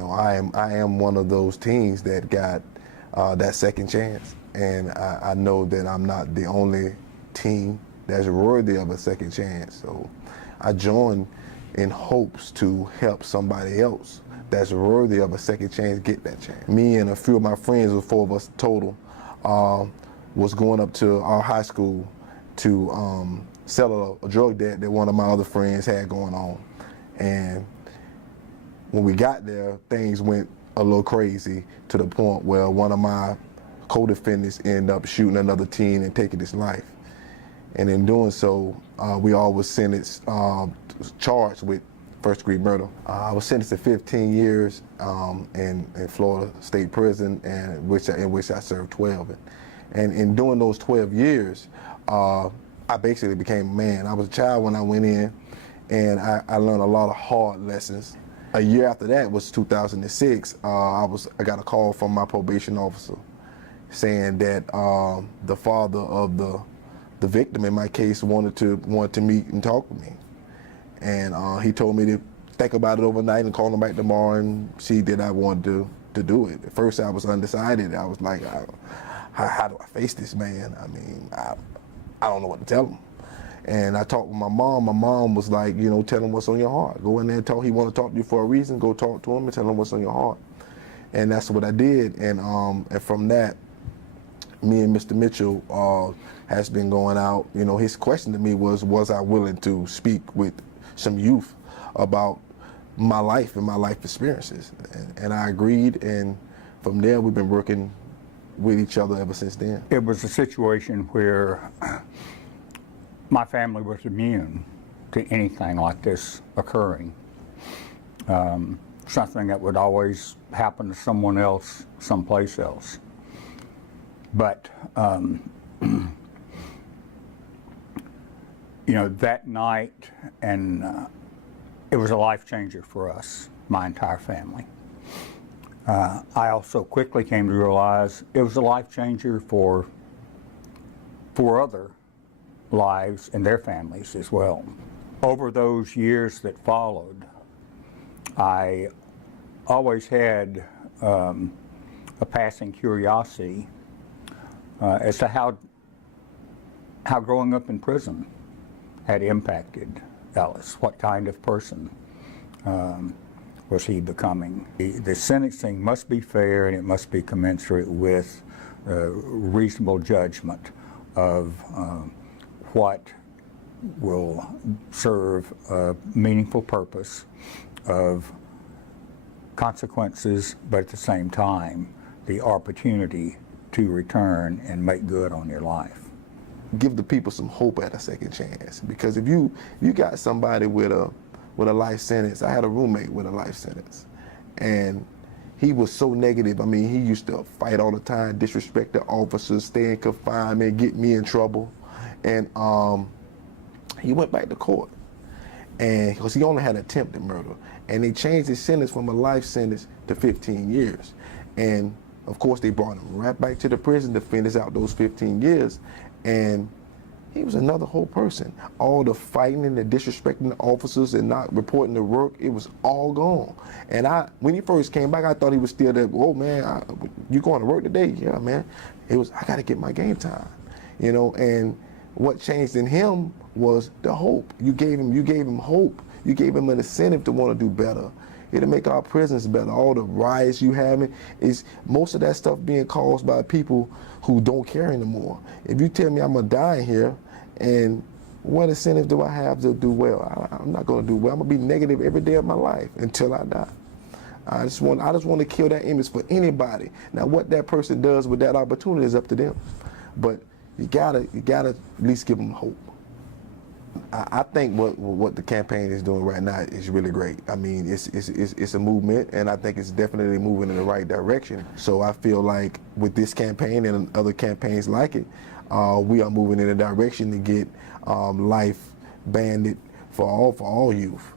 I am one of those teens that got that second chance, and I know that I'm not the only teen that's worthy of a second chance. So I joined in hopes to help somebody else that's worthy of a second chance get that chance. Me and a few of my friends, with 4 of us total, was going up to our high school to settle a drug debt that one of my other friends had going on. And when we got there, things went a little crazy to the point where one of my co-defendants ended up shooting another teen and taking his life. And in doing so, we all was sentenced, charged with first-degree murder. I was sentenced to 15 years in Florida State Prison, and in which I served 12. And in doing those 12 years, I basically became a man. I was a child when I went in, and I learned a lot of hard lessons. A year after that was 2006. I got a call from my probation officer saying that the father of the victim in my case wanted to meet and talk with me, and he told me to think about it overnight and call him back tomorrow and see that I wanted to do it. At first I was undecided. I was like, how do I face this man? I mean, I don't know what to tell him. And I talked with my mom. My mom was like, tell him what's on your heart. Go in there and he want to talk to you for a reason. Go talk to him and tell him what's on your heart. And that's what I did. And from that, me and Mr. Mitchell has been going out. His question to me was I willing to speak with some youth about my life and my life experiences? And I agreed. And from there, we've been working with each other ever since then. It was a situation where my family was immune to anything like this occurring. Something that would always happen to someone else, someplace else. But, that night, and it was a life changer for us, my entire family. I also quickly came to realize it was a life changer for other lives and their families as well. Over those years that followed, I always had a passing curiosity as to how growing up in prison had impacted Ellis. What kind of person was he becoming? The sentencing must be fair, and it must be commensurate with reasonable judgment of what will serve a meaningful purpose of consequences, but at the same time, the opportunity to return and make good on your life. Give the people some hope at a second chance, because if you got somebody with a life sentence. I had a roommate with a life sentence, and he was so negative. I mean, he used to fight all the time, disrespect the officers, stay in confinement, get me in trouble. And he went back to court, and because he only had attempted murder, and they changed his sentence from a life sentence to 15 years. And of course, they brought him right back to the prison to finish out those 15 years. And he was another whole person. All the fighting and the disrespecting the officers and not reporting to work, it was all gone. And when he first came back, I thought he was still there. Oh man, you going to work today? Yeah, man. It was, I got to get my game time, And what changed in him was the hope. You gave him hope. You gave him an incentive to want to do better. It'll make our prisons better. All the riots you having is most of that stuff being caused by people who don't care anymore. If you tell me I'm gonna die here, and what incentive do I have to do well? I'm not gonna do well. I'm gonna be negative every day of my life until I die. I just want to kill that image for anybody. Now, what that person does with that opportunity is up to them. But you gotta at least give them hope. I think what the campaign is doing right now is really great. I mean, it's a movement, and I think it's definitely moving in the right direction. So I feel like with this campaign and other campaigns like it, we are moving in a direction to get life banded for all youth.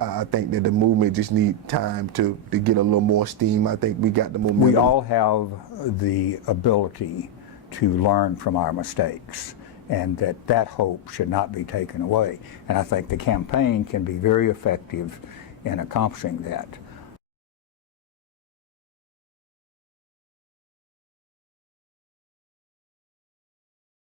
I think that the movement just needs time to get a little more steam. I think we got the momentum. We all have the ability to learn from our mistakes, and that hope should not be taken away. And I think the campaign can be very effective in accomplishing that.